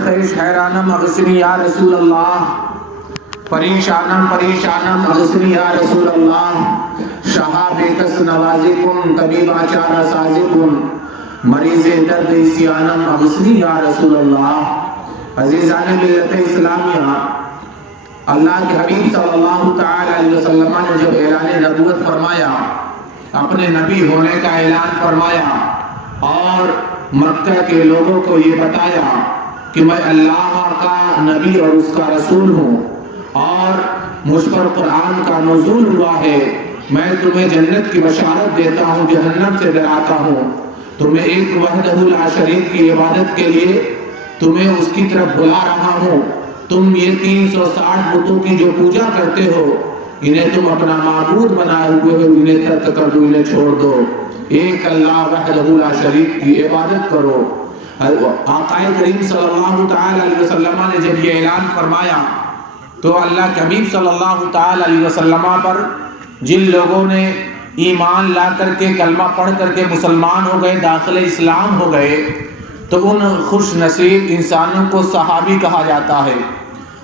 خیش حیرانم اغثنی یا رسول اللہ، پریشانم پریشانم اغثنی یا رسول اللہ، شہاب کس نوازی کن طبیب آچارہ سازی کن، مریض درد اسیانم اغثنی یا رسول اللہ۔ عزیزان ملت اسلامیہ، اللہ کے حبیب صلی اللہ تعالی علیہ وسلم نے جب اعلان نبوت فرمایا، اپنے نبی ہونے کا اعلان فرمایا اور مکہ کے لوگوں کو یہ بتایا کہ میں اللہ کا نبی اور اس کا رسول ہوں اور مجھ پر قرآن کا نزول ہوا ہے، میں تمہیں جنت کی بشارت دیتا ہوں، جہنم سے ڈراتا ہوں، تمہیں ایک وحدہ لا شریک کی عبادت کے لیے تمہیں اس کی طرف بلا رہا ہوں، تم یہ 360 بتوں کی جو پوجا کرتے ہو انہیں تم اپنا معبود بنائے ہوئے ہو، انہیں ترک کر دو، انہیں چھوڑ دو، ایک اللہ وحدہ لا شریک کی عبادت کرو۔ آقا کریم صلی اللہ تعالی علیہ وسلم نے جب یہ اعلان فرمایا تو اللہ کے حبیب صلی اللہ تعالی علیہ وسلم پر جن لوگوں نے ایمان لا کر کے کلمہ پڑھ کر کے مسلمان ہو گئے، داخل اسلام ہو گئے، تو ان خوش نصیب انسانوں کو صحابی کہا جاتا ہے۔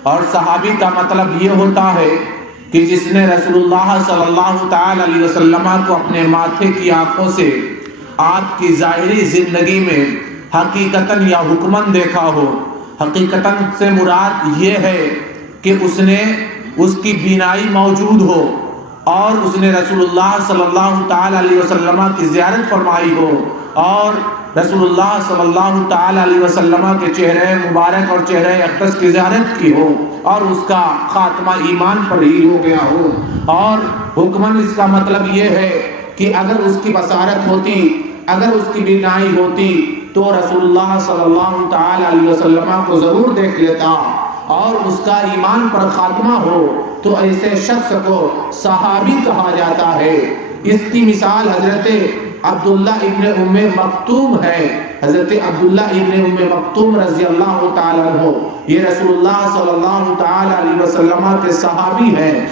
اور صحابی کا مطلب یہ ہوتا ہے کہ جس نے رسول اللہ صلی اللہ تعالی علیہ وسلم کو اپنے ماتھے کی آنکھوں سے آپ کی ظاہری زندگی میں حقیقتاً یا حکماً دیکھا ہو۔ حقیقتاً سے مراد یہ ہے کہ اس نے اس کی بینائی موجود ہو اور اس نے رسول اللہ صلی اللہ تعالی علیہ وسلم کی زیارت فرمائی ہو اور رسول اللہ صلی اللہ تعالی علیہ وسلم کے چہرے مبارک اور چہرے اقدس کی زیارت کی ہو اور اس کا خاتمہ ایمان پر ہی ہو گیا ہو۔ اور حکماً اس کا مطلب یہ ہے کہ اگر اس کی بصارت ہوتی، اگر اس کی بینائی ہوتی تو رسول اللہ صلی اللہ تعالی علیہ وسلم کو ضرور دیکھ لیتا اور اس کا ایمان پر خاتمہ ہو، تو ایسے شخص کو صحابی کہا جاتا ہے۔ اس کی مثال حضرت عبداللہ ابن ام مکتوم ہے۔ حضرت عبداللہ ابن ام مکتوم رضی اللہ تعالیٰ عنہ یہ رسول اللہ صلی اللہ تعالی علیہ وسلم کے صحابی ہیں،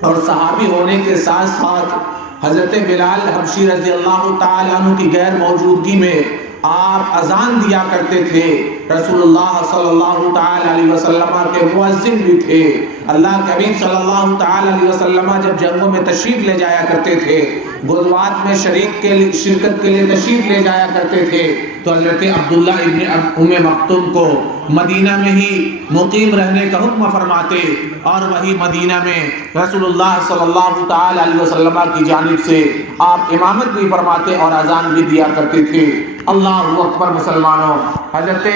اور صحابی ہونے کے ساتھ ساتھ حضرت بلال حبشی رضی اللہ تعالیٰ عنہ کی غیر موجودگی میں آپ اذان دیا کرتے تھے، رسول اللہ صلی اللہ تعالی علیہ وسلم کے مؤذن بھی تھے۔ اللہ کے حبیب صلی اللہ تعالی علیہ وسلم جب جنگوں میں تشریف لے جایا کرتے تھے، غزوات میں شرکت کے لیے تشریف لے جایا کرتے تھے، تو حضرت عبداللہ ابن ام مکتوم کو مدینہ میں ہی مقیم رہنے کا حکم فرماتے اور وہی مدینہ میں رسول اللہ صلی اللہ تعالی علیہ وسلم کی جانب سے آپ امامت بھی فرماتے اور اذان بھی دیا کرتے تھے۔ اللہ اکبر مسلمانوں، حضرت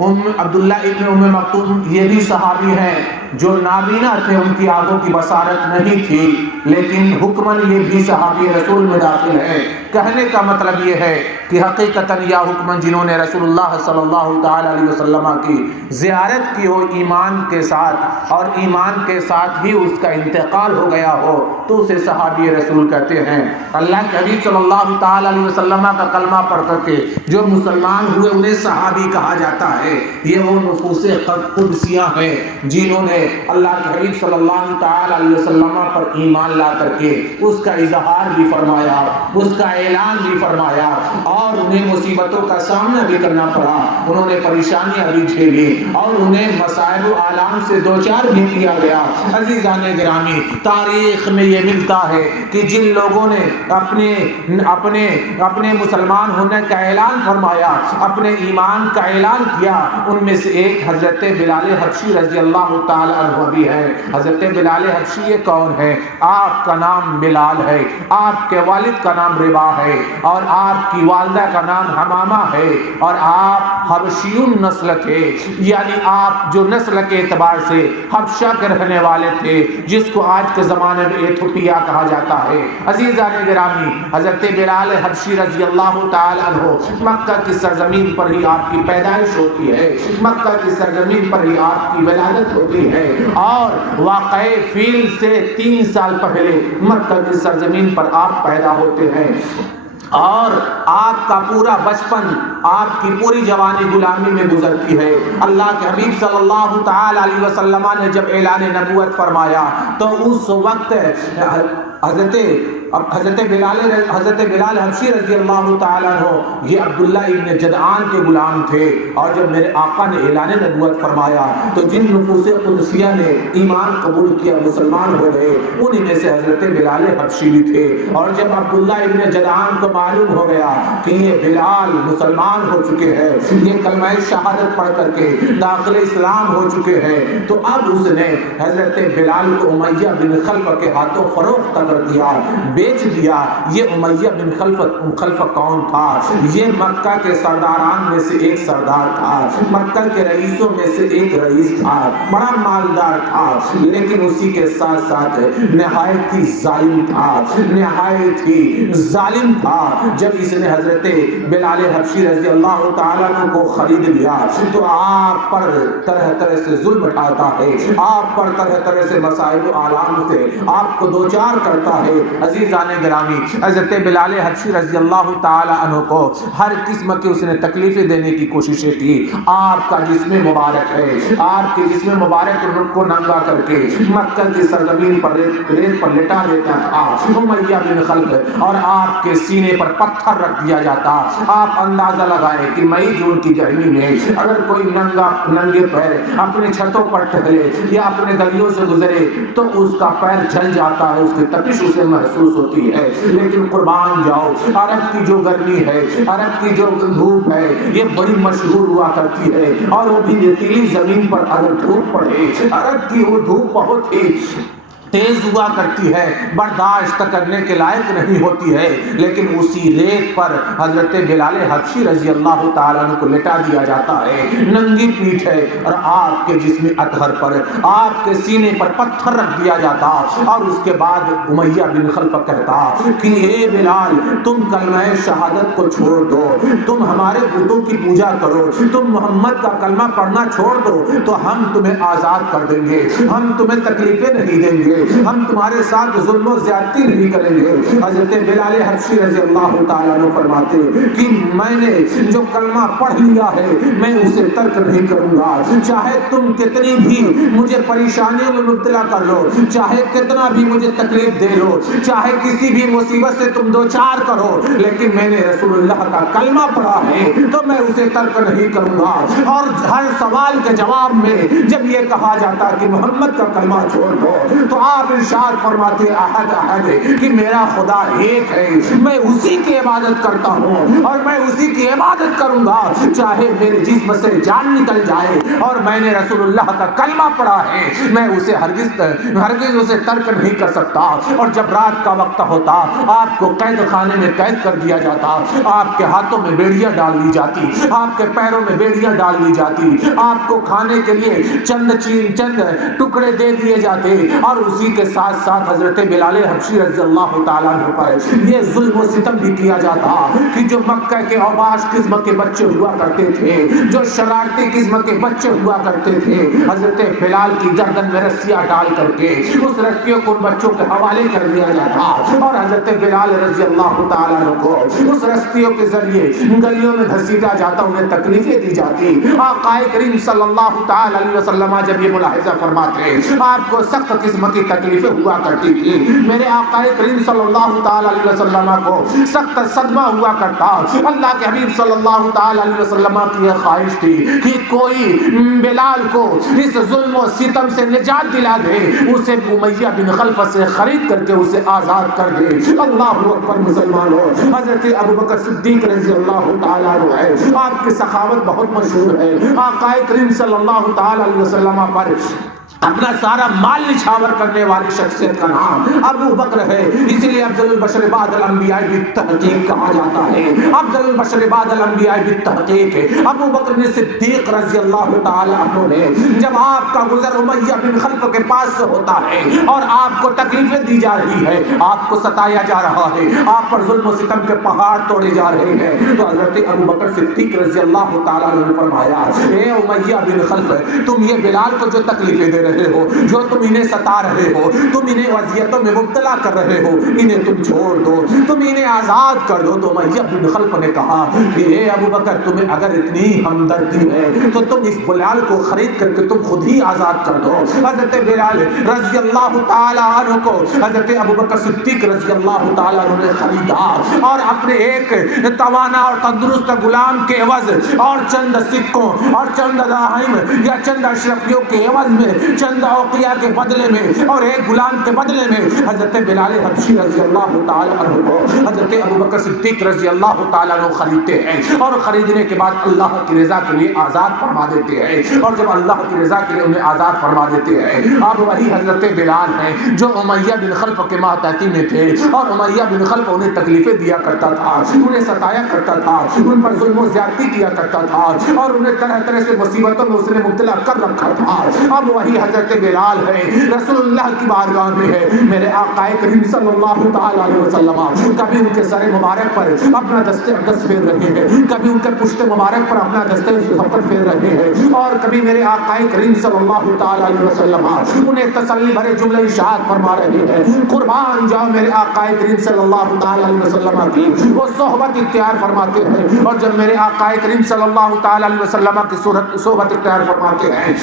عبداللہ ابن ام مکتوم یہ بھی صحابی ہیں جو نابینا تھے، ان کی آنکھوں کی بصارت نہیں تھی، لیکن حکماً یہ بھی صحابی رسول میں داخل ہے۔ کہنے کا مطلب یہ ہے کہ حقیقتاً یا حکماً جنہوں نے رسول اللہ صلی اللہ تعالی علیہ وسلم کی زیارت کی ہو ایمان کے ساتھ اور ایمان کے ساتھ ہی اس کا انتقال ہو گیا ہو، تو اسے صحابی رسول کہتے ہیں۔ اللہ کے حبیب صلی اللہ تعالی علیہ وسلم کا کلمہ پڑھ کر کے جو مسلمان ہوئے انہیں صحابی کہا جاتا ہے۔ یہ وہ نفوس قدسیاں ہیں جنہوں نے اللہ کے حبیب صلی اللہ تعالی علیہ وسلم پر ایمان لا کر کے اس کا اظہار بھی فرمایا، اس کا اعلان بھی فرمایا، اور انہیں مصیبتوں کا سامنا بھی کرنا پڑا، انہوں نے پریشانیاں بھی جھیلی اور انہیں مسائل و آلام سے دوچار بھی کیا گیا۔ عزیزان گرامی، تاریخ میں یہ ملتا ہے کہ جن لوگوں نے اپنے مسلمان ہونے کا اعلان فرمایا، اپنے ایمان کا اعلان کیا، ان میں سے ایک حضرت بلال حبشی رضی اللہ تعالی عنہ بھی ہے۔ حضرت بلال حبشی یہ کون ہے؟ آپ کا نام بلال ہے، آپ کے والد کا نام ربا ہے اور آپ کی والدہ کا نام حمامہ ہے، اور آپ حبشی نسل تھے، یعنی آپ جو نسل کے اعتبار سے حبشہ کے رہنے والے تھے، جس کو آج کے زمانے میں ایتھوپیا کہا جاتا ہے۔ عزیزان گرامی، حضرت بلال حبشی رضی اللہ تعالی عنہ مکہ کی سرزمین پر ہی آپ کی پیدائش ہوتی ہے، مکہ کی سرزمین پر ہی آپ کی ولادت ہوتی ہے، اور واقع فیل سے 3 سال پہلے مکہ کی سرزمین پر آپ پیدا ہوتے ہیں، اور آپ کا پورا بچپن آپ کی پوری جوانی غلامی میں گزرتی ہے۔ اللہ کے حبیب صلی اللہ تعالی علیہ وسلم نے جب اعلان نبوت فرمایا تو اس وقت حضرت بلال حبشی رضی اللہ تعالیٰ عنہ یہ عبداللہ ابن جدعان کے غلام تھے، اور جب میرے آقا نے اعلان نبوت فرمایا تو جن نفوس قدسیہ نے ایمان قبول کیا، مسلمان ہو گئے، انہی میں سے حضرت بلال حبشی بھی تھے۔ اور جب عبداللہ ابن جدعان کو معلوم ہو گیا کہ یہ بلال مسلمان ہو چکے ہیں، یہ کلمہ شہادت پڑھ کر کے داخل اسلام ہو چکے ہیں، تو اب اس نے حضرت بلال کو امیہ بن خلف کے ہاتھوں فروخت کر دیا، بیچ دیا۔ یہ امیہ بن خلف کون تھا؟ یہ مکہ کے سرداران میں سے ایک سردار تھا، مکہ کے رئیسوں میں سے ایک رئیس تھا، بڑا مالدار تھا، لیکن اسی کے ساتھ ساتھ نہایت ہی ظالم تھا، نہایت ہی ظالم تھا۔ جب اس نے حضرت بلال حبشی رضی اللہ تعالیٰ عنہ کو خرید لیا تو آپ پر طرح طرح سے ظلم اٹھاتا ہے، آپ پر طرح طرح سے مسائل و آلام سے آپ کو دوچار کرتا ہے۔ عزیزان گرامی، حضرت بلال حبشی رضی اللہ تعالی عنہ کو ہر قسم کی اس نے تکلیفیں دینے کی کوششیں کی۔ آپ کا جسم مبارک ہے، آپ کے جسم مبارک کو ننگا کر کے مکہ کی سرزمین پر ریت پر لٹا دیتا تھا امیہ بن خلف، اور آپ کے سینے پر پتھر رکھ دیا جاتا۔ آپ اندازہ لگائیں کہ مئی جون کی گرمی میں اگر کوئی ننگے پیر اپنے چھتوں پر ٹہلے یا اپنے گلیوں سے گزرے تو اس کا پیر جل جاتا ہے، اس کی تپش اسے محسوس ہوتی ہے۔ لیکن قربان جاؤ، عرب کی جو گرمی ہے، عرب کی جو دھوپ ہے، یہ بڑی مشہور ہوا کرتی ہے، اور وہ بھی ریتیلی زمین پر اگر دھوپ پڑے، عرب کی وہ دھوپ بہت ہی تیز ہوا کرتی ہے، برداشت کرنے کے لائق نہیں ہوتی ہے، لیکن اسی ریت پر حضرت بلال حبشی رضی اللہ تعالیٰ عنہ کو لٹا دیا جاتا ہے، ننگی پیٹھ ہے، اور آپ کے جسم اطہر پر، آپ کے سینے پر پتھر رکھ دیا جاتا، اور اس کے بعد امیہ بن خلف کہتا کہ اے بلال، تم کلمہ شہادت کو چھوڑ دو، تم ہمارے بتوں کی پوجا کرو، تم محمد کا کلمہ پڑھنا چھوڑ دو تو ہم تمہیں آزاد کر دیں گے، ہم تمہیں تکلیفیں نہیں دیں گے، ہم تمہارے ساتھ ظلم و زیادتی نہیں کریں گے۔ حضرت بلال حبشی رضی اللہ تعالیٰ عنہ فرماتے کہ میں نے جو کلمہ پڑھ لیا ہے میں اسے ترک نہیں کروں گا، چاہے تم کتنی بھی مجھے پریشانیوں میں مبتلا کر لو، چاہے کتنا بھی مجھے تکلیف دے لو، چاہے کسی بھی مصیبت سے تم دوچار کرو، لیکن میں نے رسول اللہ کا کلمہ پڑھا ہے تو میں اسے ترک نہیں کروں گا۔ اور ہر سوال کے جواب میں جب یہ کہا جاتا کہ محمد کا کلمہ چھوڑ دو تو آپ ارشاد فرماتے احد احد کہ میرا خدا ایک ہے، میں اسی کی عبادت کرتا ہوں اور میں اسی کی عبادت کروں گا، چاہے میرے جسم سے جان نکل جائے، اور میں نے رسول اللہ کا کلمہ پڑھا ہے، میں اسے ہرگز اسے ترک نہیں کر سکتا۔ اور جب رات کا وقت ہوتا آپ کو قید خانے میں قید کر دیا جاتا، آپ کے ہاتھوں میں بیڑیاں ڈال دی جاتی، آپ کے پیروں میں بیڑیاں ڈال دی جاتی، آپ کو کھانے کے لیے چند ٹکڑے دے دیے جاتے، اور اسی کے ساتھ ساتھ حضرت بلال حبشی رضی اللہ تعالیٰ عنہ پر یہ ظلم و ستم بھی کیا جاتا کہ جو مکہ کے اوباش قسم کے بچے ہوا کرتے تھے، جو شرارتی قسم کے بچے ہوا کرتے تھے، حضرت بلال کی گردن میں رسیاں ڈال کر کے اس رسیوں کو ان بچوں کے حوالے کر دیا جاتا، اور حضرت بلال رضی اللہ تعالیٰ عنہ کو اس رسیوں کے ذریعے گلیوں میں گھسیٹا جاتا، انہیں تکلیفیں دی جاتی۔ آقا کریم صلی اللہ تعالی علیہ وسلم جب یہ ملاحظہ فرماتے آپ کو سخت قسم کی تکلیفیں ہوا کرتی تھی، میرے آقا کریم صلی اللہ تعالی علیہ وسلم کو سخت صدمہ ہوا کرتا۔ اللہ کے حبیب صلی اللہ تعالی علیہ وسلم کی یہ خواہش تھی کہ کوئی بلال کو اس ظلم و ستم سے نجات دلا دے، اسے امیہ بن خلف سے خرید کر کے اسے آزاد کر دے۔ اللہ اکبر مسلمانوں، حضرت ابوبکر صدیق رضی اللہ تعالی عنہ ہے، آپ کی سخاوت بہت مشہور ہے۔ آقا کریم صلی اللہ تعالی علیہ وسلم پر اپنا سارا مال نچھاور کرنے والی شخصیت کا نام ابو بکر ہے، اس لیے افضل البشر بعد الانبیاء بالتحقیق کہا جاتا ہے۔ افضل البشر بعد الانبیاء بالتحقیق ہے ابو بکر صدیق رضی اللہ تعالی عنہ نے جب آپ کا گزر امیہ بن خلف کے پاس سے ہوتا ہے اور آپ کو تکلیفیں دی جا رہی ہے، آپ کو ستایا جا رہا ہے، آپ پر ظلم و ستم کے پہاڑ توڑے جا رہے ہیں، تو حضرت ابو بکر صدیق رضی اللہ تعالی عنہ نے فرمایا اے امیہ بن خلف، تم یہ بلال کو جو تکلیفیں دے رہے رہے ہو، جو تم انہیں ستا رہے ہو، تم انہیں اذیتوں میں مبتلا کر رہے ہو، انہیں تم چھوڑ دو، تم انہیں آزاد کر دو۔ تو امیہ بن خلف نے کہا کہ اے ابو بکر، تمہیں اگر اتنی ہمدردی ہے تو تم اس بلال کو خرید کر کے تم خود ہی آزاد کر دو۔ حضرت بلال رضی اللہ تعالیٰ عنہ کو حضرت ابو بکر صدیق رضی اللہ تعالیٰ عنہ نے خریدا اور اپنے ایک توانا اور تندرست غلام کے عوض اور چند سکوں اور چند دراہم یا چند اشرفیوں کے عوض میں، چند اوقیہ کے بدلے میں اور ایک غلام کے بدلے میں حضرت بلال حبشی رضی اللہ تعالیٰ عنہ کو حضرت ابو بکر صدیق رضی اللہ تعالیٰ عنہ خریدتے ہیں، اور خریدنے کے بعد اللہ کی رضا کے لیے آزاد فرما دیتے ہیں، اور جب اللہ کی رضا کے لیے انہیں آزاد فرما دیتے ہیں، اب وہی حضرت بلال ہیں جو امیہ بن خلف کے ماتحتی میں تھے، اور امیہ بن خلف انہیں تکلیفیں دیا کرتا تھا، انہیں ستایا کرتا تھا، ان پر ظلم و زیادتی کیا کرتا تھا، اور انہیں طرح طرح سے مصیبتوں میں اس نے مبتلا کر رکھا تھا۔ اب وہی حضرت بلال ہے، رسول اللہ کی بارگاہ میں ہے، میرے آقا کریم صلی اللہ تعالیٰ علیہ وسلم کبھی ان کے سر مبارک پر اپنا دست اقدس پھیر رہے ہیں، کبھی ان کے پشت مبارک پر اپنا دست ظفر پھیر رہے ہیں، اور کبھی میرے آقا کریم صلی اللہ تعالیٰ علیہ وسلم انہیں تسلی بھرے جملے ارشاد فرما رہے ہیں۔ قربان جاؤ میرے آقا کریم صلی اللہ تعالیٰ علیہ وسلم کی وہ صحبت اختیار فرماتے ہیں، اور جب میرے آقا کریم صلی اللہ تعالیٰ علیہ وسلم کی صحبت اختیار فرماتے ہیں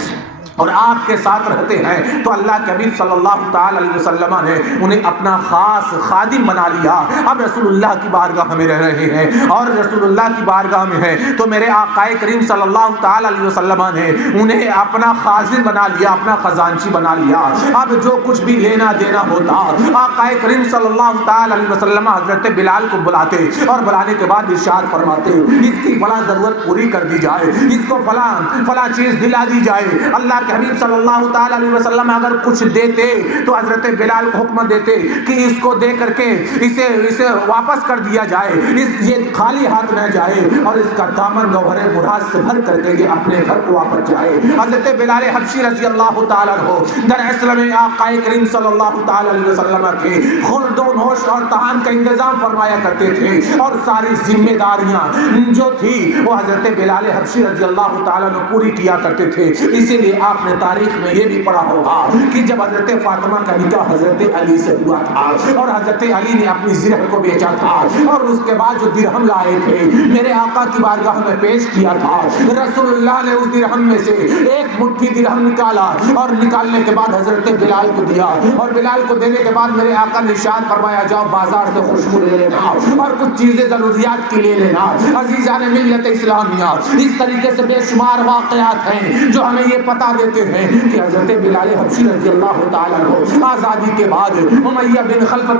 اور آپ کے ساتھ رہتے ہیں، تو اللہ کے حبیب صلی اللہ تعالیٰ علیہ وسلم نے انہیں اپنا خاص خادم بنا لیا۔ اب رسول اللہ کی بارگاہ میں رہ رہے ہیں، اور رسول اللہ کی بارگاہ میں ہے تو میرے آقا کریم صلی اللہ تعالیٰ علیہ وسلم نے انہیں اپنا خازن بنا لیا، اپنا خزانچی بنا لیا۔ اب جو کچھ بھی لینا دینا ہوتا، آقا کریم صلی اللہ تعالیٰ علیہ وسلم حضرت بلال کو بلاتے، اور بلانے کے بعد ارشاد فرماتے اس کی فلاں ضرورت پوری کر دی جائے، اس کو فلاں چیز دلا دی جائے۔ اللہ حبیب صلی اللہ تعالیٰ علیہ وسلم اگر کچھ دیتے تو حضرت بلال کو حکم دیتے کہ اس کو دے کر کے اسے واپس کر دیا جائے، یہ خالی ہاتھ نہ جائے، اور اس کا دامن گوہر مراد سے بھر کر کے یہ اپنے گھر کو واپس جائے۔ حضرت بلال حبشی رضی اللہ تعالیٰ عنہ دراصل میں آقا کریم صلی اللہ تعالیٰ علیہ وسلم کے خورد و نوش اور طعام کا انتظام فرمایا کرتے تھے، اور ساری ذمہ داریاں جو تھی وہ حضرت بلال حبشی رضی اللہ تعالیٰ عنہ پوری کیا کرتے تھے۔ اسی لیے آپ نے تاریخ میں یہ بھی پڑھا ہوگا کہ جب حضرت فاطمہ کا نکاح حضرت علی سے ہوا تھا، اور حضرت علی نے اپنی زرہ کو بیچا تھا، اور اس کے بعد جو درہم لائے تھے میرے آقا کی بارگاہ میں پیش کیا تھا، رسول اللہ نے اس درہم میں سے ایک مٹھی درہم نکالا، اور نکالنے کے بعد حضرت بلال کو دیا، اور بلال کو دینے کے بعد میرے آقا نے ارشاد فرمایا جاؤ بازار سے خوشبو لے لینا اور کچھ چیزیں ضروریات کی لے لینا۔ عزیزان ملت اسلامیہ، اس طریقے سے بے شمار واقعات ہیں جو ہمیں یہ پتا دیتے ہیں کہ حضرت بلال حبشی رضی اللہ تعالیٰ عنہ آزادی کے بعد امیہ بن خلف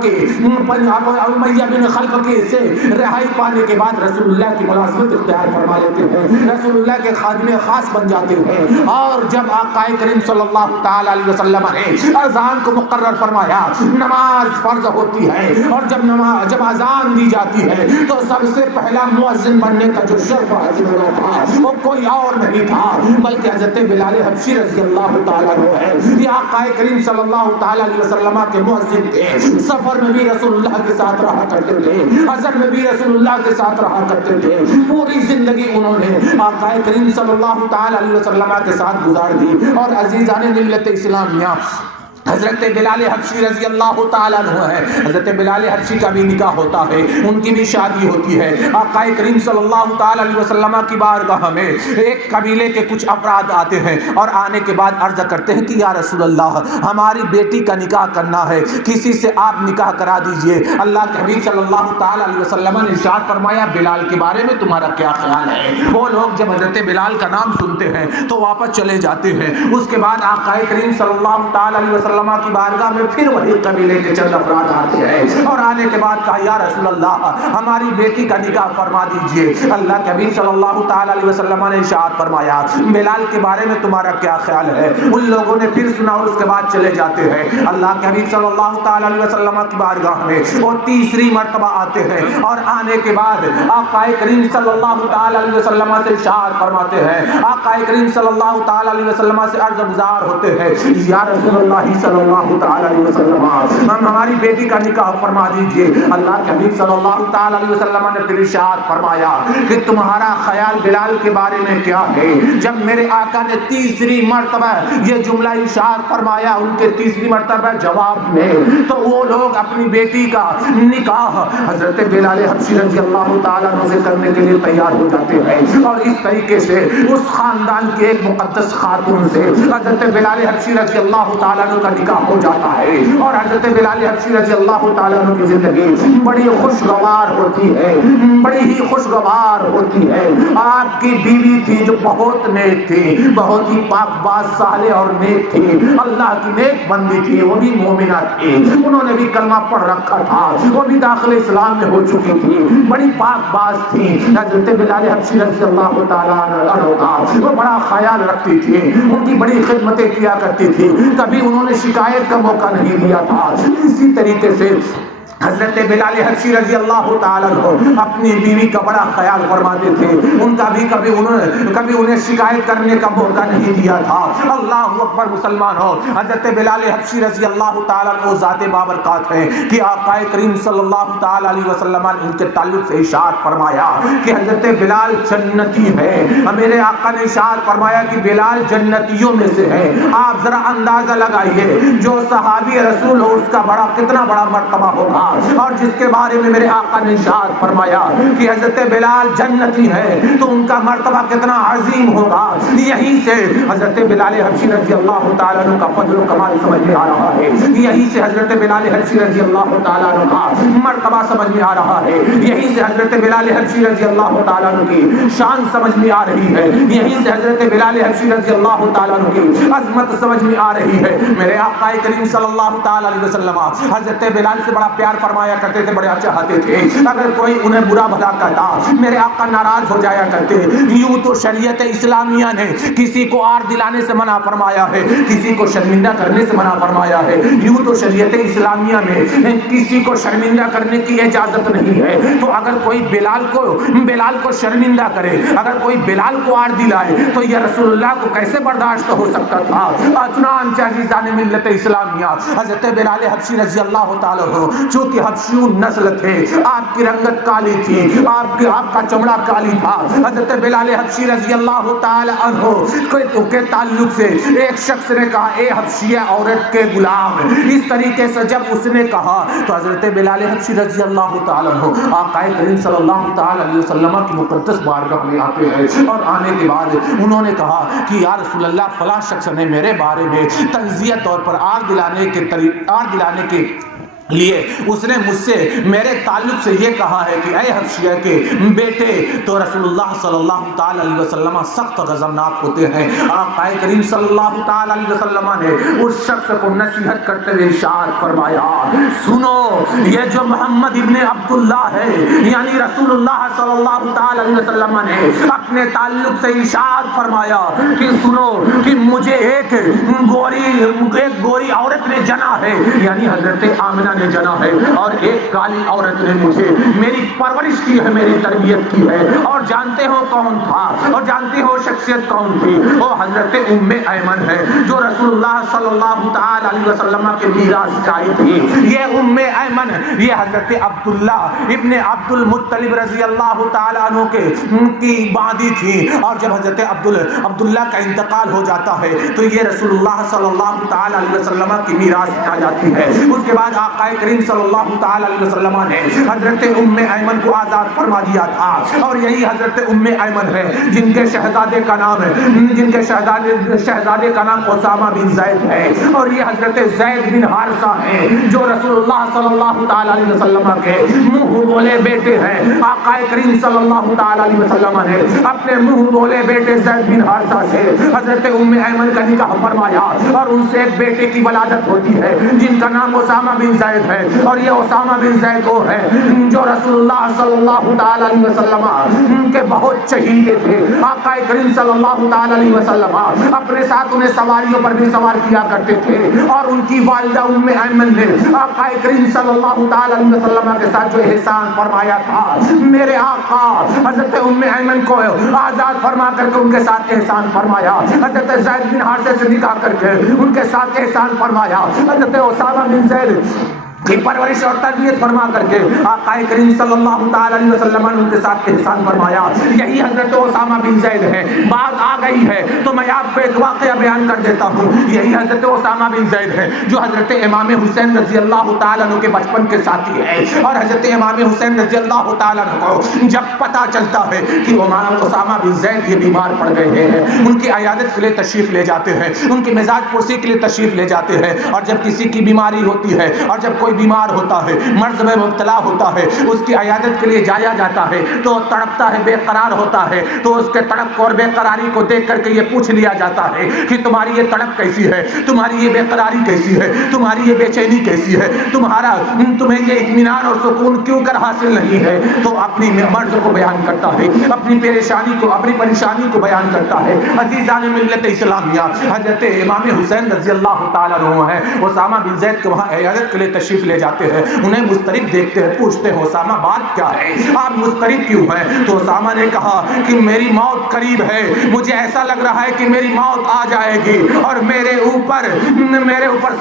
کے سے رہائی پانے کے بعد رسول اللہ کی ملازمت اختیار فرما لیتے ہیں، رسول اللہ کے خادم خاص بن جاتے ہیں۔ اور جب آقا کریم صلی اللہ تعالیٰ علیہ وسلم نے اذان کو مقرر فرمایا، نماز فرض ہوتی ہے، اور جب اذان دی جاتی ہے تو سب سے پہلا مؤذن بننے کا جو شرف حاصل ہوا تھا وہ کوئی اور نہیں تھا بلکہ حضرت بلال حبشی رضی اللہ تعالیٰ عنہ ہے۔ یہ آقا کریم صلی اللہ تعالیٰ علیہ وسلم کے مؤذن تھے، سفر میں بھی رسول اللہ کے ساتھ رہا کرتے تھے، حضر میں بھی رسول اللہ کے ساتھ رہا کرتے تھے، پوری زندگی انہوں نے آقا کریم صلی اللہ تعالیٰ علیہ وسلم کے ساتھ گزار دی۔ اور عزیزان ملت اسلامیہ، حضرت بلال حبشی رضی اللہ تعالیٰ عنہ ہے، حضرت بلال حبشی کا بھی نکاح ہوتا ہے، ان کی بھی شادی ہوتی ہے۔ آقا کریم صلی اللہ تعالیٰ علیہ وسلم کی بارگاہ میں ایک قبیلے کے کچھ افراد آتے ہیں، اور آنے کے بعد عرض کرتے ہیں کہ یا رسول اللہ ہماری بیٹی کا نکاح کرنا ہے، کسی سے آپ نکاح کرا دیجئے۔ اللہ کے حبیب صلی اللہ تعالیٰ علیہ وسلم نے ارشاد فرمایا بلال کے بارے میں تمہارا کیا خیال ہے؟ وہ لوگ جب حضرت بلال کا نام سنتے ہیں تو واپس چلے جاتے ہیں۔ اس کے بعد آقا کریم صلی اللہ تعالیٰ علیہ وسلم کی بارگاہ میں پھر وہی قبیلے کے چند افراد آتے ہیں، اور آنے کے بعد کہا یا رسول اللہ ہماری بیٹی کا نکاح فرما دیجئے۔ اللہ کے حبیب صلی اللہ تعالیٰ علیہ وسلم نے ارشاد فرمایا بلال کے بارے میں تمہارا کیا خیال ہے؟ ان لوگوں نے پھر سنا اور اس کے بعد چلے جاتے ہیں۔ اللہ کے حبیب صلی اللہ تعالیٰ علیہ وسلم کی بارگاہ میں اور تیسری مرتبہ آتے ہیں، اور آنے کے بعد آقا کریم صلی اللہ تعالیٰ علیہ وسلم سے ارشاد فرماتے ہیں، آقا کریم صلی اللہ تعالیٰ علیہ وسلم سے عرض گزار ہوتے ہیں یا رسول اللہ صلی اللہ تعالی علیہ وسلم ہماری بیٹی کا نکاح فرما دیجئے۔ اللہ کے حبیب صلی اللہ تعالی علیہ وسلم نے پھر ارشاد فرمایا کہ تمہارا خیال بلال کے بارے میں کیا ہے؟ جب میرے آقا نے تیسری مرتبہ یہ جملہ ارشاد فرمایا، ان کے تیسری مرتبہ جواب میں، تو وہ لوگ اپنی بیٹی کا نکاح حضرت بلال حبشی رضی اللہ تعالیٰ عنہ سے کرنے کے لیے تیار ہو جاتے ہیں، اور اس طریقے سے اس خاندان کی ایک مقدس خاتون سے حضرت بلال حبشی رضی اللہ تعالیٰ عنہ کا نکاح ہو جاتا ہے، اور حضرت بلال حبشی رضی اللہ تعالیٰ عنہ کی زندگی بڑی خوشگوار ہوتی ہے، بڑی ہی خوشگوار ہوتی ہے۔ آپ کی بیوی تھی جو بہت نیک تھی، بہت ہی پاک باز صالح اور نیک تھی، اللہ کی نیک بندی تھی، وہ بھی مومنہ تھی، انہوں نے بھی کلمہ پڑھ رکھا تھا، وہ بھی داخل اسلام میں ہو چکی تھی، بڑی پاک باز تھی۔ حضرت بلال حبشی رضی اللہ تعالیٰ عنہ کا وہ بڑا خیال رکھتی تھی، ان کی بڑی خدمتیں کیا کرتی تھی، کبھی انہوں نے شکایت کا موقع نہیں دیا تھا۔ اسی طریقے سے حضرت بلال حبشی رضی اللہ تعالیٰ عنہ اپنی بیوی کا بڑا خیال فرماتے تھے، ان کا بھی کبھی انہیں شکایت کرنے کا موقع نہیں دیا تھا۔ اللہ اکبر مسلمان ہو، حضرت بلال حبشی رضی اللہ تعالیٰ عنہ ذات بابرکات ہیں کہ آقا کریم صلی اللہ تعالیٰ علیہ وسلم نے ان کے تعلق سے ارشاد فرمایا کہ حضرت بلال جنتی ہے۔ میرے آقا نے ارشاد فرمایا کہ بلال جنتیوں میں سے ہے۔ آپ ذرا اندازہ لگائیے، جو صحابی رسول ہو اس کا کتنا بڑا مرتبہ ہوگا، اور جس کے بارے میں میرے آقا نے ارشاد فرمایا کہ حضرت بلال جنتی ہے، تو ان کا مرتبہ کتنا عظیم ہوگا۔ یہیں سے حضرت بلال حبشی رضی اللہ تعالیٰ عنہ کا فضل و کمال سمجھ میں آ رہا ہے، یہیں سے حضرت بلال حبشی رضی اللہ تعالیٰ عنہ کا مرتبہ سمجھ میں آ رہا ہے، یہیں سے حضرت بلال حبشی رضی اللہ تعالیٰ عنہ کی شان سمجھ میں آ رہی ہے، یہیں سے حضرت بلال حبشی رضی اللہ تعالیٰ عنہ کی عظمت سمجھ میں آ رہی ہے۔ میرے آقا کریم صلی اللہ تعالیٰ علیہ وسلم حضرت بلال سے بڑا پیار فرمایا کرتے تھے، بڑے چاہتے تھے۔ اگر کوئی انہیں برا بھلا کہتا، میرے آقا ناراض ہو جایا کرتے۔ یوں تو شریعت اسلامیہ نے کسی کو آر دلانے سے منع فرمایا ہے، کسی کو شرمندہ کرنے سے منع فرمایا ہے، یوں تو شریعت اسلامیہ میں کسی کو شرمندہ کرنے کی اجازت نہیں ہے۔ تو اگر کوئی بلال کو شرمندہ کرے، اگر کوئی بلال کو آر دلائے، تو یہ رسول اللہ کو کیسے برداشت ہو سکتا تھا؟ چنانچہ عزیزان ملت اسلامیہ، حضرت بلال حبشی رضی اللہ تعالیٰ عنہ چونکہ حبشیون نسل تھے، آپ کی رنگت کالی تھی، آپ کا چمڑا کالی تھا، حضرت بلال حبشی رضی اللہ تعالی عنہ کے تعلق سے ایک شخص نے کہا، اے حبشیہ عورت کے غلام، اس طریقے سے جب اس نے کہا تو حضرت بلال حبشی رضی اللہ تعالی عنہ آقا کریم صلی اللہ تعالی علیہ وسلم کی مقدس بارگاہ میں آتے ہیں، اور آنے کے بعد انہوں نے کہا کہ یا رسول اللہ، فلاں شخص نے میرے بارے میں تنزیہ طور پر آر دلانے کے لیے اس نے مجھ سے میرے تعلق سے یہ کہا ہے کہ اے حبشیہ کے بیٹے، تو رسول اللہ صلی اللہ تعالی علیہ وسلم سخت غضبناک ہوتے ہیں۔ آقا کریم صلی اللہ تعالی علیہ وسلم نے اس شخص کو نصیحت کرتے ہوئے ارشاد فرمایا، سنو، یہ جو محمد ابن عبداللہ ہے، یعنی رسول اللہ صلی اللہ تعالی علیہ وسلم نے اپنے تعلق سے ارشاد فرمایا کہ سنو کہ مجھے ایک گوری عورت نے جنا ہے، یعنی حضرت آمنہ نے جنا ہے، اور ایک کالی عورت نے مجھے میری پرورش کی ہے، میری تربیت کی ہے، اور جانتے ہو کون تھا، اور جانتے ہو شخصیت کون تھی؟ وہ حضرت ام ایمن ہے، جو رسول اللہ صلی اللہ تعالی علیہ وسلم کے میراث کا آئی تھی۔ یہ ام ایمن، یہ حضرت عبداللہ ابن عبد المطلب رضی اللہ تعالی عنہ کی باندی تھی، اور جب حضرت عبداللہ کا انتقال ہو جاتا ہے تو یہ رسول اللہ صلی اللہ تعالی علیہ وسلم کی میراث آ جاتی ہے۔ اس کے بعد آقا کریم صلی اللہ تعالی علیہ وسلم نے حضرت ام ایمن کو آزاد فرما دیا تھا، اور یہی حضرت ام ایمن ہے جن کے شہزادے کا نام اسامہ بن زید ہے، اور یہ حضرت زید بن حارثہ ہیں جو رسول اللہ صلی اللہ تعالی علیہ وسلم کے منہ بولے بیٹے ہیں۔ آقا کریم صلی اللہ تعالی علیہ وسلم نے اپنے منہ بولے بیٹے زید بن حارثہ سے حضرت ام ایمن کا نکاح فرمایا، اور ان سے ایک بیٹے کی ولادت ہوتی ہے جن کا نام اسامہ بن زید زید ہے، اور یہ اسامہ بن زید وہ ہے جو رسول اللہ صلی اللہ تعالی علیہ وسلم کے بہت چہیتے تھے۔ آقا کریم صلی اللہ تعالی علیہ وسلم اپنے ساتھ انہیں سواریوں پر بھی سوار کیا کرتے تھے، اور ان کی والدہ ام ایمن نے آقا کریم صلی اللہ تعالی علیہ وسلم کے ساتھ جو احسان فرمایا تھا، میرے آقا حضرت ام ایمن کو آزاد فرما کر کے ان کے ساتھ احسان فرمایا، حضرت زید بن حارثہ سے نکاح کر کے ان کے ساتھ احسان فرمایا، حضرت اسامہ بن زید کی پرورش اور تربیت فرما کر کے آقا کریم صلی اللہ تعالی علیہ وسلم نے ان کے ساتھ احسان فرمایا۔ یہی حضرت اسامہ بن زید ہے۔ بات آ گئی ہے تو میں آپ کو ایک واقعہ بیان کر دیتا ہوں۔ یہی حضرت اسامہ بن زید ہے جو حضرت امام حسین رضی اللہ تعالیٰ عنہ کے بچپن کے ساتھی ہے، اور حضرت امام حسین رضی اللہ تعالیٰ عنہ کو جب پتہ چلتا ہے کہ اسامہ بن زید یہ بیمار پڑ گئے ہیں، ان کی عیادت کے لیے تشریف لے جاتے ہیں، ان کی مزاج پرسی کے لیے تشریف لے جاتے ہیں، اور جب کسی کی بیماری ہوتی ہے اور جب کوئی بیمار ہوتا ہے، مرض میں مبتلا ہوتا ہے، اس کی عیادت کے لیے جایا جاتا ہے تو تڑپتا ہے، بے قرار ہوتا ہے، تو اس کے تڑپ اور بے قراری کو دیکھ کر کے یہ پوچھ لیا جاتا ہے کہ تمہاری یہ تڑپ کیسی ہے، تمہاری یہ بے قراری کیسی ہے، تمہاری یہ بے چینی کیسی ہے، تمہیں یہ اطمینان اور سکون کیوں کر حاصل نہیں ہے؟ تو اپنی مرض کو بیان کرتا ہے، اپنی پریشانی کو، اپنی پریشانی کو بیان کرتا ہے۔ عزیزان ملت اسلامیہ، حضرت امام حسین رضی اللہ تعالیٰ عنہ ہے، اسامہ بن زید کو وہاں عیادت کے لیے تشریف لے جاتے ہیں، انہیں مضطرب دیکھتے ہیں، پوچھتے ہیں اسامہ بات کیا ہے، آپ مضطرب کیوں ہیں؟ تو اسامہ نے کہا کہ میری موت قریب ہے، مجھے ایسا لگ رہا ہے کہ میری موت آ جائے گی، اور میرے اوپر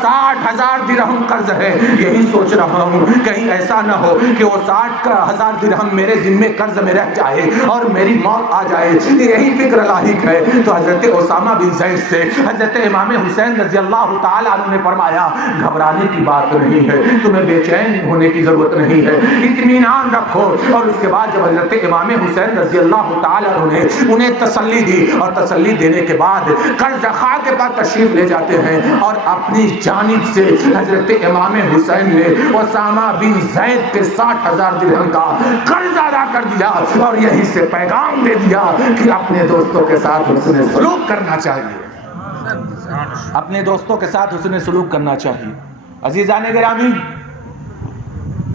60,000 درہم قرض ہے، یہی سوچ رہا ہوں کہیں ایسا نہ ہو کہ وہ 60,000 درہم میرے ذمے قرض میں رہ جائے اور میری موت آ جائے، یہی فکر لاحق ہے۔ تو حضرت اسامہ بن زید سے حضرت امام حسین رضی اللہ تعالیٰ عنہ نے فرمایا گھبرانے کی بات نہیں ہے، تمہیں بے چین ہونے کی ضرورت نہیں ہے، اطمینان رکھو۔ اور اس کے بعد جب حضرت امام حسین رضی اللہ تعالیٰ عنہ نے انہیں تسلی دی، اور تسلی دینے کے بعد قرض خواہ کے پاس تشریف لے جاتے ہیں، اور اپنی جانب سے حضرت امام حسین نے اسامہ بن زید کے 60,000 درہم کا قرض ادا کر دیا، اور یہی سے پیغام دے دیا کہ اپنے دوستوں کے ساتھ حسن سلوک کرنا چاہیے، اپنے دوستوں کے ساتھ حسن سلوک کرنا چاہیے۔ عزیزان گرامی،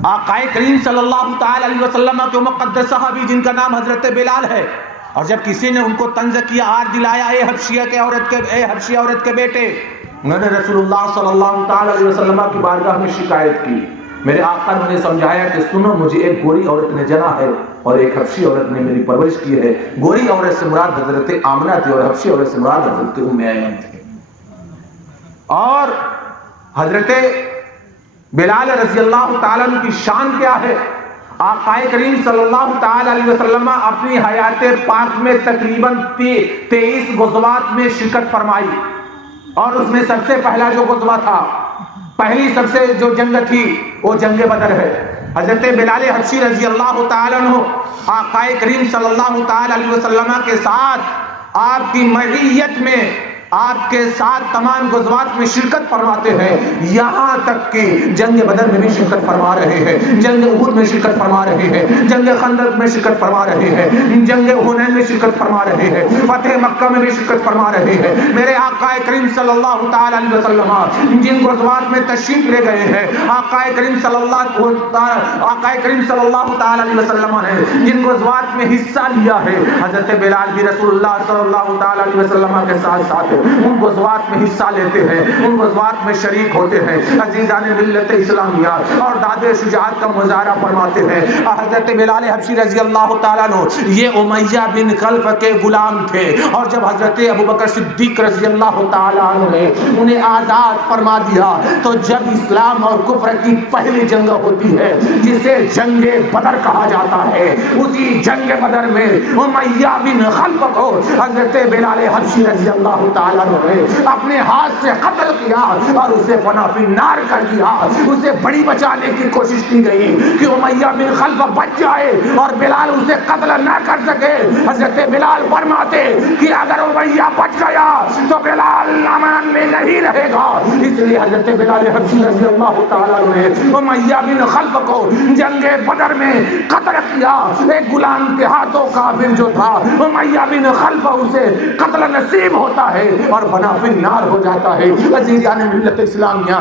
آقا کریم صلی اللہ تعالی علیہ وسلم کے مقدس صحابی جن کا نام حضرت بلال ہے، اور جب کسی نے ان کو طنز کیا، آر دلایا، اے حبشی عورت کے بیٹے، انہوں نے رسول اللہ صلی اللہ تعالی علیہ وسلم کی بارگاہ میں شکایت کی۔ میرے آقا نے انہیں سمجھایا کہ سنو، مجھے ایک گوری عورت نے جنا ہے اور ایک حبشی عورت نے میری پرورش کی ہے۔ گوری عورت سے مراد حضرت آمنہ تھی اور حبشی عورت سے مراد حضرت ام ایمن تھی۔ اور حضرت بلال رضی اللہ تعالیٰ عنہ کی شان کیا ہے؟ آقا کریم صلی اللہ تعالیٰ علیہ وسلم اپنی حیات پاک میں تقریباً 23 غزوات میں شرکت فرمائی، اور اس میں سب سے پہلا جو غزوہ تھا، پہلی سب سے جو جنگ تھی وہ جنگ بدر ہے۔ حضرت بلال حبشی رضی اللہ تعالیٰ عنہ آقا کریم صلی اللہ تعالیٰ علیہ وسلم کے ساتھ آپ کی معیت میں، آپ کے ساتھ تمام غزوات میں شرکت فرماتے ہیں، یہاں تک کہ جنگ بدر میں بھی شرکت فرما رہے ہیں، جنگ احد میں شرکت فرما رہے ہیں، جنگ خندق میں شرکت فرما رہے ہیں، جنگ حنین میں شرکت فرما رہے ہیں، فتح مکہ میں بھی شرکت فرما رہے ہیں۔ میرے آقا کریم صلی اللہ تعالی علیہ وسلم جن غزوات میں تشریف لے گئے ہیں، آقا کریم صلی اللہ تعالی علیہ وسلم نے جن غزوات میں حصہ لیا ہے، حضرت بلال بھی رسول اللہ صلی اللہ تعالی علیہ وسلم کے ساتھ ساتھ ان غزوات میں حصہ لیتے ہیں، ان غزوات میں شریک ہوتے ہیں۔ عزیزان ملت اسلامیہ، اور داد شجاعت کا مظاہرہ فرماتے ہیں۔ حضرت بلال حبشی رضی اللہ تعالیٰ عنہ یہ امیہ بن خلف کے غلام تھے، اور جب حضرت ابوبکر صدیق رضی اللہ تعالیٰ عنہ نے انہیں آزاد فرما دیا، تو جب اسلام اور کفر کی پہلی جنگ ہوتی ہے جسے جنگ بدر کہا جاتا ہے، اسی جنگ بدر میں امیہ بن خلف کو حضرت بلال حبشی رضی اللہ تعالیٰ اپنے ہاتھ سے قتل کیا، اور اسے فنا فی نار کر دیا۔ اسے بڑی بچانے کی کوشش کی گئی کہ امیہ بن خلف بچ جائے اور بلال اسے قتل نہ کر سکے۔ حضرت بلال فرماتے کہ اگر امیہ بچ گیا تو بلال امان میں نہیں رہے گا، اس لیے حضرت بلال حبشی رضی اللہ تعالیٰ نے امیہ بن خلف کو جنگ بدر میں قتل کیا۔ ایک غلام کے ہاتھوں کافر جو تھا امیہ بن خلف، اسے قتل نصیب ہوتا ہے اور فنا فی النار ہو جاتا ہے۔ عزیزان ملت اسلامیہ،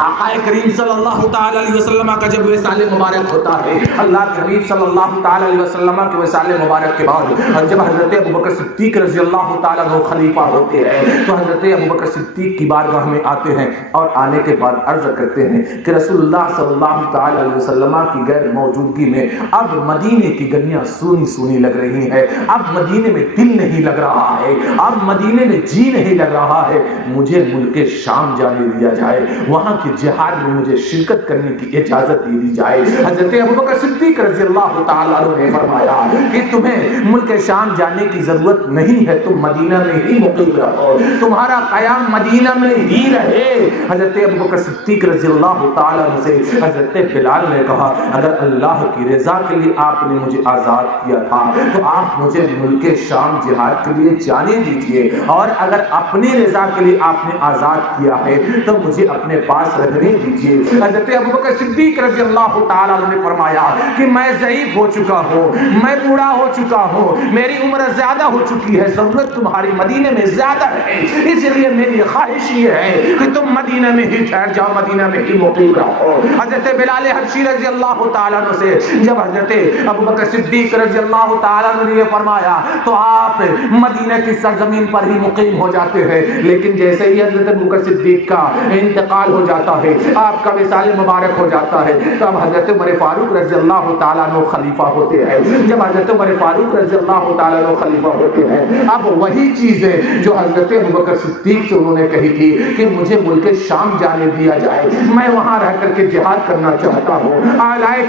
آقا کریم صلی اللہ تعالی علیہ وسلم کا جب وصال مبارک ہوتا ہے، اللہ کے حبیب صلی اللہ تعالی علیہ وسلم کے وصال مبارک کے بعد جب حضرت ابوبکر صدیق رضی اللہ تعالیٰ عنہ خلیفہ ہوتے ہیں تو حضرت ابوبکر صدیق کی بارگاہ میں آتے ہیں اور آنے کے بعد عرض کرتے ہیں کہ رسول اللہ صلی اللہ تعالی علیہ وسلم کی غیر موجودگی میں اب مدینے کی گلیاں سونی سونی لگ رہی ہیں، اب مدینے میں دل نہیں لگ رہا ہے، اب مدینے میں جی نہیں لگ رہا ہے، مجھے ملک شام جانے دیا جائے، وہاں کی جہاد میں مجھے شرکت کرنے کی اجازت دے دی جائے۔ حضرت ابوبکر صدیق رضی اللہ تعالیٰ عنہ نے فرمایا کہ تمہیں ملک شام جانے کی ضرورت نہیں ہے، تم مدینہ میں ہی مقیم رہو، تمہارا قیام مدینہ میں ہی رہے۔ حضرت ابوبکر صدیق رضی اللہ تعالیٰ عنہ سے حضرت بلال نے کہا اگر اللہ کی رضا کے لیے آپ نے مجھے آزاد کیا تھا تو آپ مجھے ملک شام جہاد کے لیے جانے دیجئے، اور اگر اپنی رضا کے لیے آپ نے آزاد کیا ہے تو مجھے اپنے پاس رہنے دیجئے۔ حضرت ابوبکر صدیق رضی اللہ تعالیٰ عنہ نے فرمایا کہ میں ضعیف ہو چکا ہوں، میں بوڑھا ہو چکا ہوں، میری عمر زیادہ ہو چکی ہے، ضرورت تمہاری مدینے میں زیادہ ہے، اس لیے میری خواہش یہ ہے کہ تم مدینہ میں ہی ٹھہر جاؤ، مدینہ میں ہی مقیم رہو۔ حضرت بلال حبشی رضی اللہ تعالیٰ عنہ سے جب حضرت ابوبکر صدیق رضی اللہ تعالیٰ عنہ نے فرمایا تو آپ مدینہ کی سرزمین پر ہی مقیم ہو جاتے ہیں، لیکن جیسے ہی حضرت ابوبکر صدیق کا انتقال ہو جاتا ہے، آپ کا وصال مبارک ہو جاتا ہے، تو اب حضرت عمر فاروق رضی اللہ تعالیٰ عنہ خلیفہ ہوتے ہیں۔ جب حضرت عمر فاروق رضی اللہ تعالیٰ عنہ خلیفہ ہوتے ہیں، اب وہی چیزیں جو حضرت ابوبکر صدیق سے انہوں نے کہی تھی کہ مجھے ملک شام جانے دیا جائے، میں وہاں رہ کر کے جہاد کرنا چاہتا ہوں، اعلی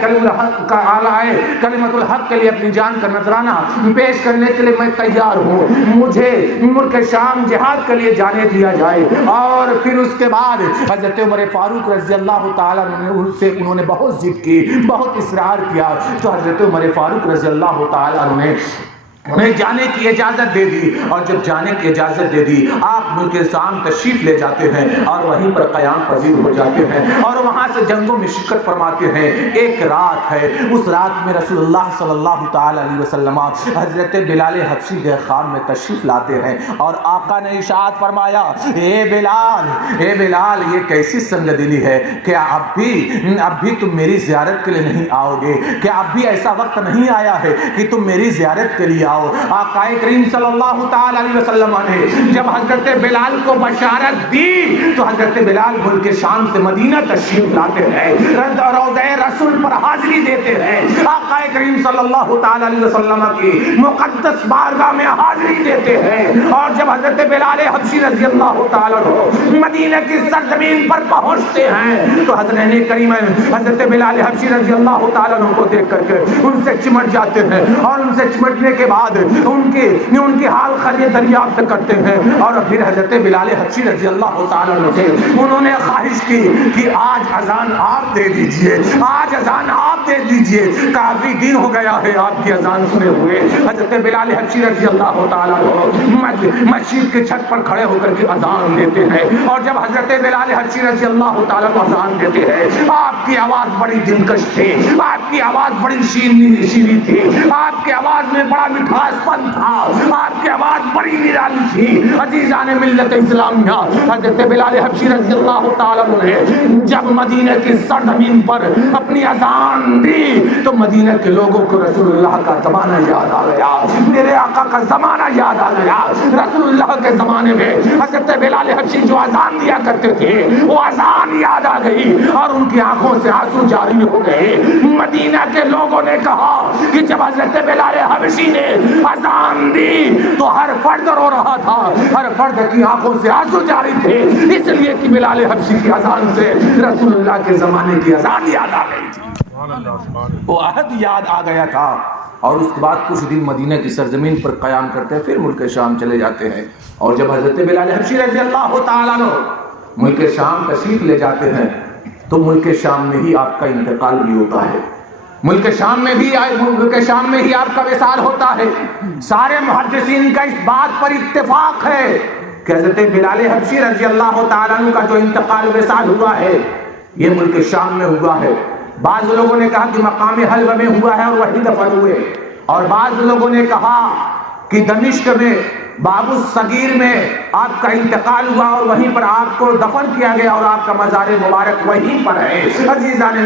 کلمت الحق کے لیے اپنی جان کا نذرانہ پیش کرنے کے لیے میں تیار ہوں، مجھے ملک شام جہاد کے لیے جانے دیا جائے۔ اور پھر اس کے بعد حضرت عمر فاروق رضی اللہ تعالیٰ انہوں نے بہت ضد کی، بہت اصرار کیا، تو حضرت عمر فاروق رضی اللہ تعالیٰ نے انہیں جانے کی اجازت دے دی، اور جب جانے کی اجازت دے دی آپ ملک شام تشریف لے جاتے ہیں اور وہیں پر قیام پذیر ہو جاتے ہیں اور وہاں سے جنگوں میں شرکت فرماتے ہیں۔ ایک رات ہے، اس رات میں رسول اللہ صلی اللہ تعالی علیہ وسلم حضرت بلال حبشی کے خان میں تشریف لاتے ہیں اور آقا نے ارشاد فرمایا اے بلال یہ کیسی سنگ دلی ہے، کیا اب بھی تم میری زیارت کے لیے نہیں آؤ گے؟ کیا اب بھی ایسا وقت نہیں آیا ہے کہ تم میری زیارت کے لیے آؤ؟ آقا کریم صلی اللہ تعالی علیہ وسلم نے جب حضرت بلال کو بشارت دی تو حضرت بلال ملک شام سے مدینہ تشریف لاتے ہیں، روضہ رسول پر حاضری دیتے ہیں، آقا کریم صلی اللہ تعالی علیہ وسلم کی مقدس بارگاہ میں حاضری دیتے ہیں۔ اور جب حضرت بلال حبشی رضی اللہ تعالی عنہ مدینہ کی سرزمین پر پہنچتے ہیں تو حضرت کریم حضرت بلال حبشی رضی اللہ تعالی عنہ کو دیکھ کر کے ان سے چمٹ جاتے ہیں، اور ان سے چمٹنے کے بعد ان کی حال خیریت دریافت کرتے ہیں، اور پھر حضرت بلال حبشی رضی اللہ تعالی عنہ سے انہوں نے خواہش کی کہ آج اذان آپ دے دیجئے، آج اذان آپ دے دیجئے، کافی دن ہو گیا ہے آپ کی اذان سنے ہوئے۔ حضرت بلال حبشی رضی اللہ تعالی عنہ مسجد کی چھت پر کھڑے ہو کر کے اذان دیتے ہیں، اور جب حضرت بلال حبشی رضی اللہ تعالی عنہ اذان دیتے ہیں آپ کی آواز بڑی دلکش تھی، آپ کی آواز بڑی شیریں تھی، آپ کی آواز میں بڑا مٹھاس پن تھا، آپ کی آواز بڑی نرالی تھی۔ عزیزان ملت اسلامیہ، حضرت بلال حبشی رضی اللہ تعالیٰ عنہ نے جب مدینہ کی سرزمین پر اپنی اذان دی تو مدینہ کے لوگوں کو رسول اللہ کا زمانہ یاد آ گیا، میرے آقا کا زمانہ یاد آ گیا۔ رسول اللہ کے زمانے میں حضرت بلال حبشی جو اذان دیا کرتے تھے وہ اذان یاد آ گئی اور ان کی آنکھوں سے آنسو جاری ہو گئے۔ مدینہ کے لوگوں نے کہا کہ جب حضرت بلال حبشی نے اذان دی تو ہر فرد رو رہا تھا، ہر فرد کی آنکھوں سے آنسو جاری تھے، اس لیے کہ بلال حبشی کی اذان سے رسول اللہ کے زمانے کی اذان یاد آ گئی تھی، وہ عہد یاد آ گیا تھا۔ اور اس کے بعد کچھ دن مدینہ کی سرزمین پر قیام کرتے ہیں، پھر ملک شام چلے جاتے ہیں۔ اور جب حضرت بلال حبشی رضی اللہ تعالیٰ عنہ ملک شام تشریف لے جاتے ہیں تو ملک شام میں ہی آپ کا انتقال بھی ہوتا ہے، ملک شام میں ہی آپ کا وصال ہوتا ہے۔ سارے محدثین کا اس بات پر اتفاق ہے کہ حضرت بلال حبشی رضی اللہ تعالیٰ عنہ کا جو انتقال وصال ہوا ہے یہ ملک شام میں ہوا ہے۔ بعض لوگوں نے کہا کہ مقام حلب میں ہوا ہے اور وہیں دفن ہوئے، اور بعض لوگوں نے کہا کہ دمشق میں بابو الصغیر میں آپ کا انتقال ہوا اور وہیں پر آپ کو دفن کیا گیا اور آپ کا مزار مبارک وہیں پر ہے۔ عزیزان